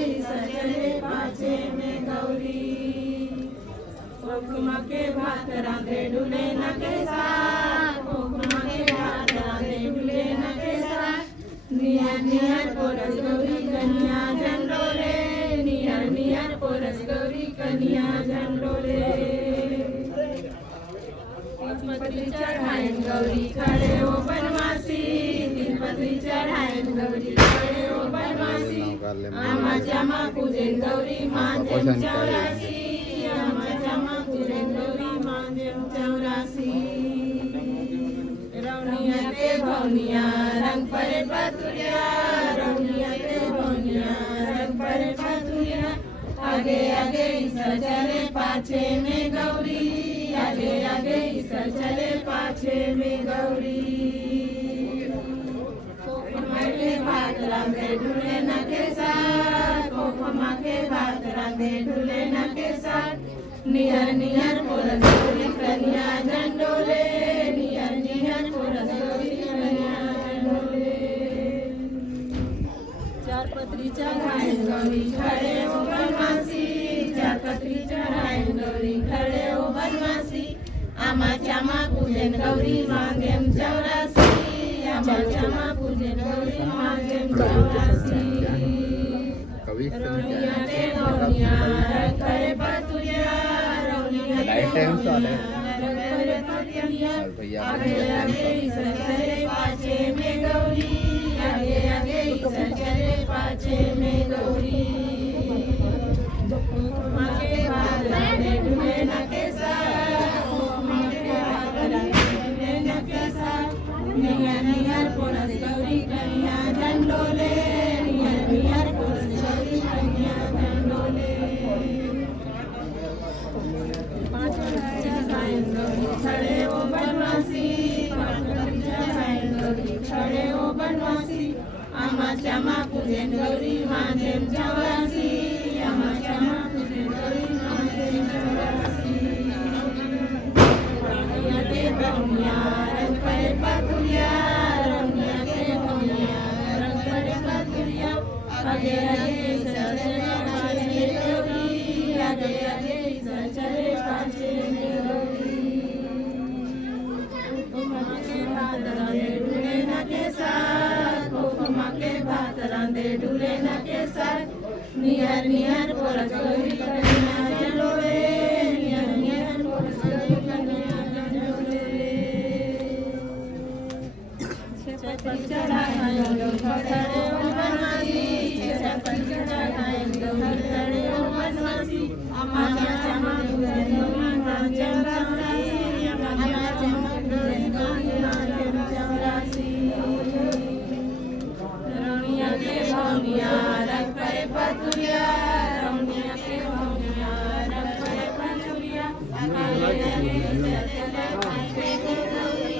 चले पाछे में गौरी। खोखमा के भात रांधे ढूले न के साथ, खोखमा के भात रांधे ढूले न के साथ। निहर निहर पोरस गौरी कन्या झंडोले, निहर निहर पोरस गौरी कन्या झंडोले। तिलपत्री चढ़ाएं गौरी खड़े हो बनवासी, तिलपत्री चढ़ाएं गौरी खड़े हो बनवासी। आमा जमा पूजन गौरी मांझम चौरासी, आमा जमा पूजन गौरी मांझम चौरासी। रौनिया के भौनिया रंग परे पतुरिया, रौनिया के भौनिया रंग परे पतुरिया। आगे आगे ईसर चले पाछे में गौरी, आगे आगे ईसर चले पाछे में गौरी। खोखमा के भात रांधे ढूले न के साथ, खोखमा के भात रांधे ढूले न के साथ। निहर निहर पोरस गौरी कन्या झंडोले, निहर निहर पोरस गौरी कन्या झंडोले। चार पत्री चढ़ाएं गौरी खड़े हो बनवासी, चार पत्री चढ़ाएं गौरी खड़े हो बनवासी। आमा चामा पूजन गौरी मांगेम चौरासी, आमा चामा पूजन गौरी मांगेम चौरासी। रौनिया के भौनिया रंग परे पतुरिया, रौनिया के भौनिया रंग परे पतुरिया। आगे आगे ईसर चले पाछे में गौरी, आगे आगे ईसर चले पाछे में गौरी। खोखमा के भात रांधे ढूले न के साथ, खोखमा के भात रांधे ढूले न के साथ। निहर निहर पोरस गौरी कन्या झंडोले, निहर निहर पोरस गौरी कन्या झंडोले। पांच पत्री चढ़ाएं गौरी खड़े हो बनवासी, पांच पत्री चढ़ाएं गौरी खड़े हो बनवासी। आमा चामा पूजन गौरी मांझम चौरासी, आमा चामा पूजन गौरी मांझम चौरासी। रौनिया के भौनिया रंग परे पतुरिया, रौनिया के भौनिया रंग परे पतुरिया। आगे आगे ईसर चले पाछे में गौरी, आगे आगे ईसर चले पाछे में गौरी। खोखमा के भात रांधे ढूले न के साथ, खोखमा के भात रांधे ढूले न के साथ। निहर निहर पोरस गौरी कन्या झंडोले, निहर निहर पोरस गौरी कन्या झंडोले। छपत्री चढ़ाएं गौरी खड़े हो बनवासी, छपत्री चढ़ाएं गौरी खड़े हो बनवासी। आमा चामा पूजन गौरी मांझम चौरासी, आमा चामा पूजन गौरी मांझम चौरासी। रौनिया के भौनिया रंग परे पतुरिया, रौनिया के भौनिया रंग परे पतुरिया। आगे आगे ईसर चले पाछे में गौरी,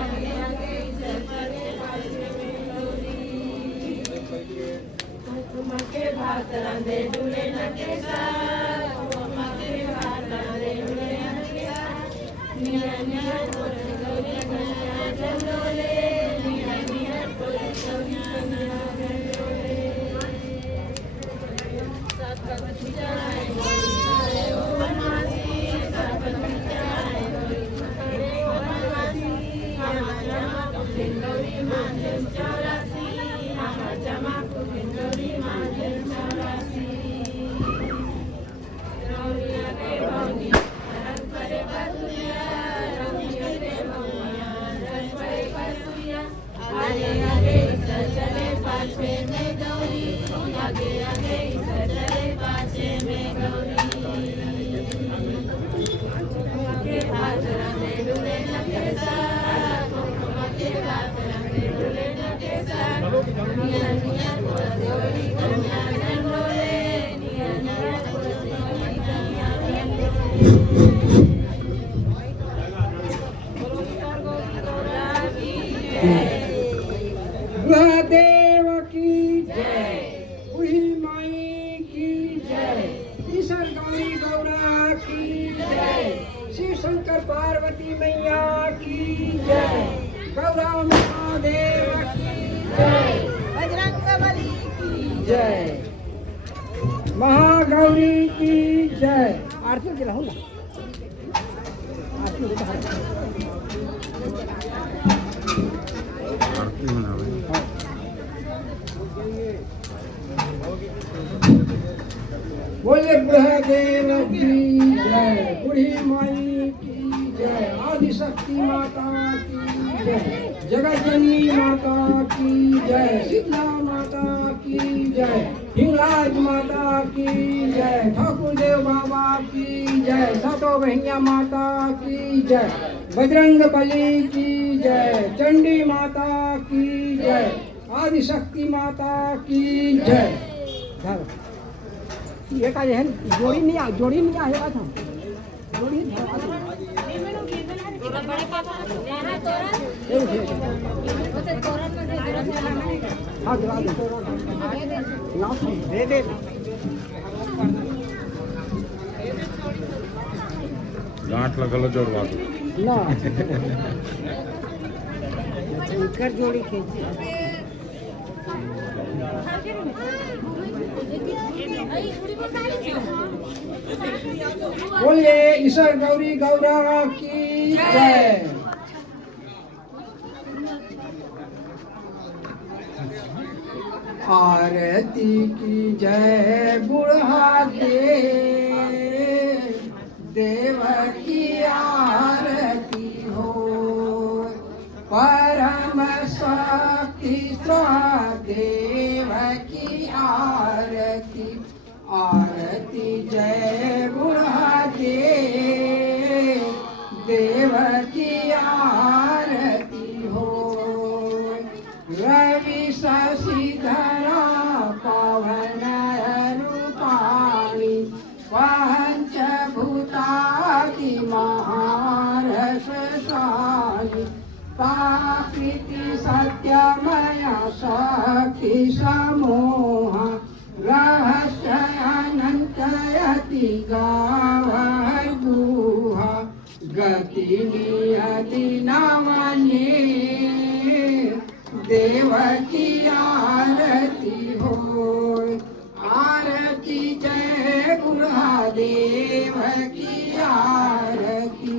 आगे आगे ईसर चले पाछे में गौरी। खोखमा के भात रांधे ढूले न के साथ, खोखमा के भात रांधे ढूले न के साथ। निहर निहर पोरस गौरी कन्या झंडोले, निहर निहर पोरस गौरी कन्या झंडोले। सात पत्री चढ़ाएं गौरी खड़े हो बनवासी, सात पत्री चढ़ाएं गौरी खड़े हो बनवासी। आमा चामा पूजन गौरी मांझम चौरासी, आमा चामा पूजन गौरी मांझम चौरासी। रौनिया के भौनिया रंग परे पतुरिया, रौनिया के भौनिया रंग परे पतुरिया। आगे आगे ईसर चले पाछे में गौरी, आगे आगे ईसर चले पाछे में गौरी। खोखमा के भात रांधे ढूले न के साथ, खोखमा के भात रांधे ढूले न के साथ। निहर निहर पोरस गौरी कन्या झंडोले, निहर निहर पोरस गौरी कन्या झंडोले। गुरुदेव की जय, बुढ़ी माई की जय, ईश्वर गौरी गौरा की जय, शिव शंकर पार्वती मैया की जय, गौरा महादेव की जय, बजरंगबली की जय। महागौरी की जय। आरती के रहूँ ना आरती बोले बुढ़ादेव की जय, बूढ़ी माई की जय, आदिशक्ति माता की जय, जगत जननी माता की जय, शीतला माता की जय, हिंगलाज माता की जय, ठाकुर देव बाबा की जय, सातों बहनिया माता की जय, बजरंग बली की जय, चंडी माता की जय, आदिशक्ति माता की जय। ये का है जोड़ी नहीं आएगा था जोड़ी हाँ दे दे गांठ लगल जोड़वा दो ना कर जोड़ी खींच बोलिए ईश्वर गौरी गौरा की जय। आरती की जय बुढ़ा देव की आरती हो, परम शक्ति देव की आरती। आरती जय बुढ़ा देव की आरती हो, रवि शशिधरा पवन रूपाणी पंचभूतादि महारसशाली, प्राकृति सत्यमय शक्ति समूह, रहस्य अनंतयति गावः गुहा, गति नियति नमने देव की आरती हो। आरती जय बुढ़ा देव की आरती,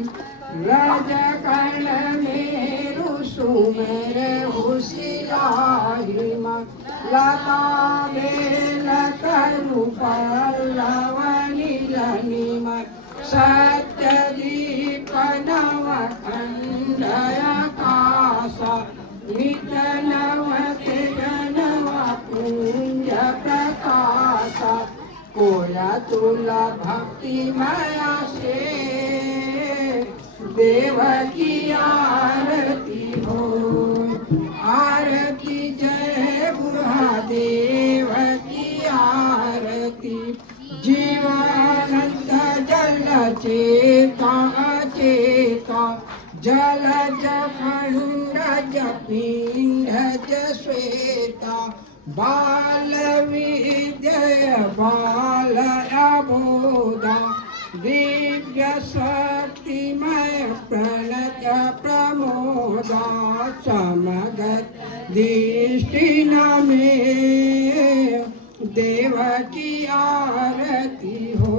रज कर्ण मेरु सुमेर हुशियाहिमा, लता बेल तरु पल्लव नीलनिमा, सत्य दीप नव खंडयाकाशा, नित नव तेजनव पुंज प्रकाशा, कोया तुला भक्ति माया से देव की आरती हो। आरती जय बुढ़ा देव की आरती, जीवानंद जल चेता अचेता, जलज खंडज पिंडज श्वेता, बाल विद्य बाल अबोधा, दिव्य शक्तिमय प्रणत प्रमोदा, समगत दृष्टि नमे देव की आरती हो।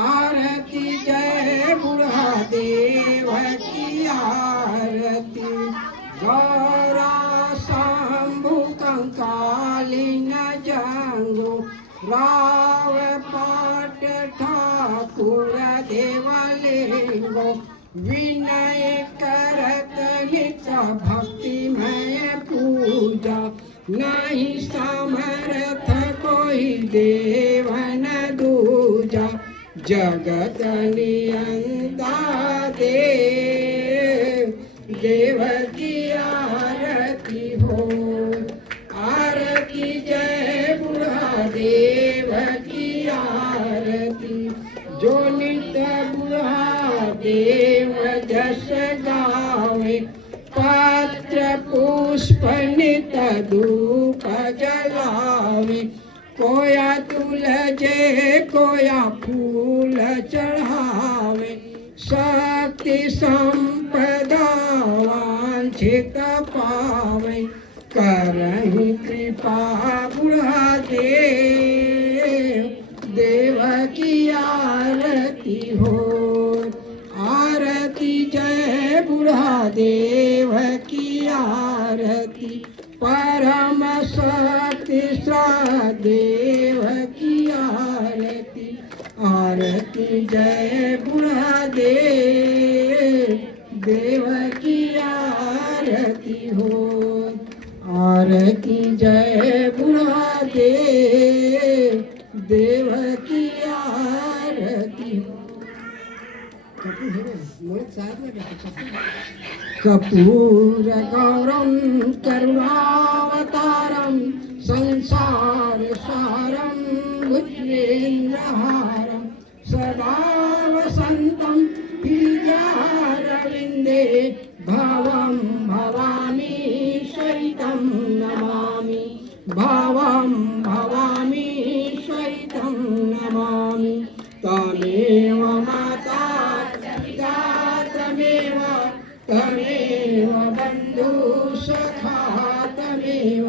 आरती जय बुढ़ा देव की आरती, गौरा शंभु कंकालिन जंगो, राव पाट ठाकुर देवलिंगो, विनय करत नित भक्तिमय पूजा, नहीं समर्थ कोई देव न दूजा, जगत नियंता देव की आरती हो। आरती जय बुढ़ा देव की आरती, जो नित्य बुढ़ा देव जस गावे, पत्र पुष्प नित धूप जलावे, कोया तुलजे कोया फूल चढ़ावे, शक्ति संपदा वांछित पावे, करहि कृपा बुढ़ा देव हो। आरती जय बुढ़ा देव की आरती, परम शक्ति देव की आरती। आरती जय बुढ़ा देव की आरती हो। आरती जय बुढ़ा देव की आरती हो। कपूर गौरम करुणावतारम, संसार सारम भुजगेन्द्रहारम, सदा वसंतम हृदयारविंदे, भावं भवामी सहितं नमामि। भावं भवामी सहितं नमामि। तमेव माता पिता तमेव, तमेव बन्धु सखा तमेव,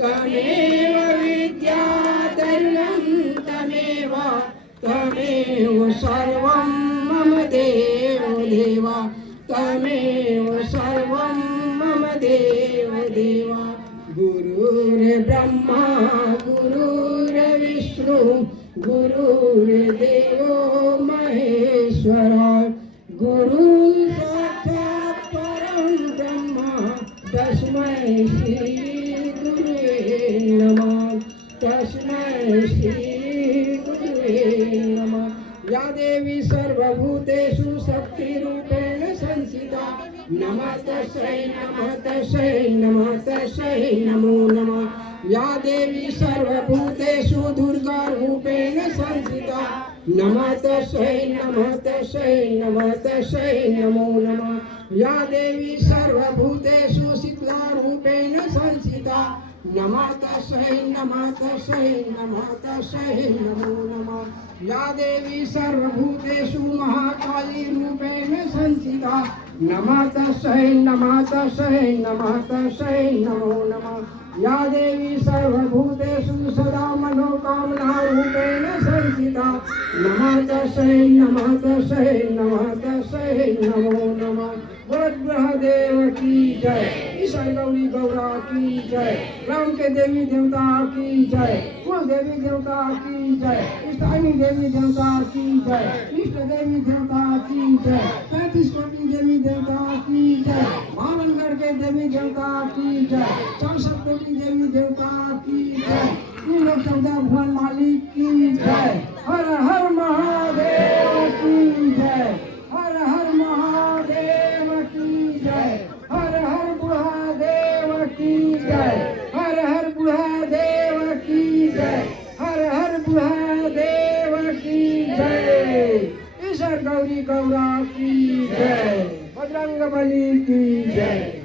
तमेव विद्याधरणं तमेव, तमेव सर्वं मम देव देव, तमेव सर्वं मम देव देव। गुरुर्ब्रह्मा गुरुर्विष्णु, गुरुर्देवो महेश्वरा, गुरु साक्षात् परं ब्रह्म, तस्मै श्री गुरुवे नमः, तस्मै श्री गुरुवे नमः। या देवी सर्वभूतेषु शक्तिरूपेण संस्थिता, नमः तस्यै नमः तस्यै नमः तस्यै नमो नमः। या देवी सर्वभूतेषु दुर्गा रूपेण संस्थिता, नमः तस्यै नमः तस्यै नमः तस्यै नमो नमः। या देवी सर्वभूतेषु शीतला रूपेण संस्थिता, नमः तस्यै नमः तस्यै नमः तस्यै नमो नमः। या देवी सर्वभूतेषु महाकाली रूपेण संस्थिता, नमः तस्यै नमः तस्यै नमः तस्यै नमो नमः। या देवी सर्वभूतेषु सदा मनोकामना रूपेण संस्थिता, नमः तस्यै नमः तस्यै नमः तस्यै नमो नमः। ब्रह्मदेव की जय, ईश्वर गौरी गौरा की जय, राम के देवी देवता की जय, कुल देवी देवता की जय, इष्टानी देवी देवता की जय, इष्ट देवी देवता की जय, 35 कोटि देवी देवता की जय, भावनगढ़ के देवी देवता की जय, 64 कोटि देवी देवता की जय, 14 भुवन मालिक की जय। हर हर महादेव की जय, हर हर महादेव की जय, हर हर बुढ़ादेव की जय, हर हर बुढ़ादेव की जय, हर हर बुढ़ादेव की जय। ईश्वर गौरी गौरा की जय, बजरंग बली की जय।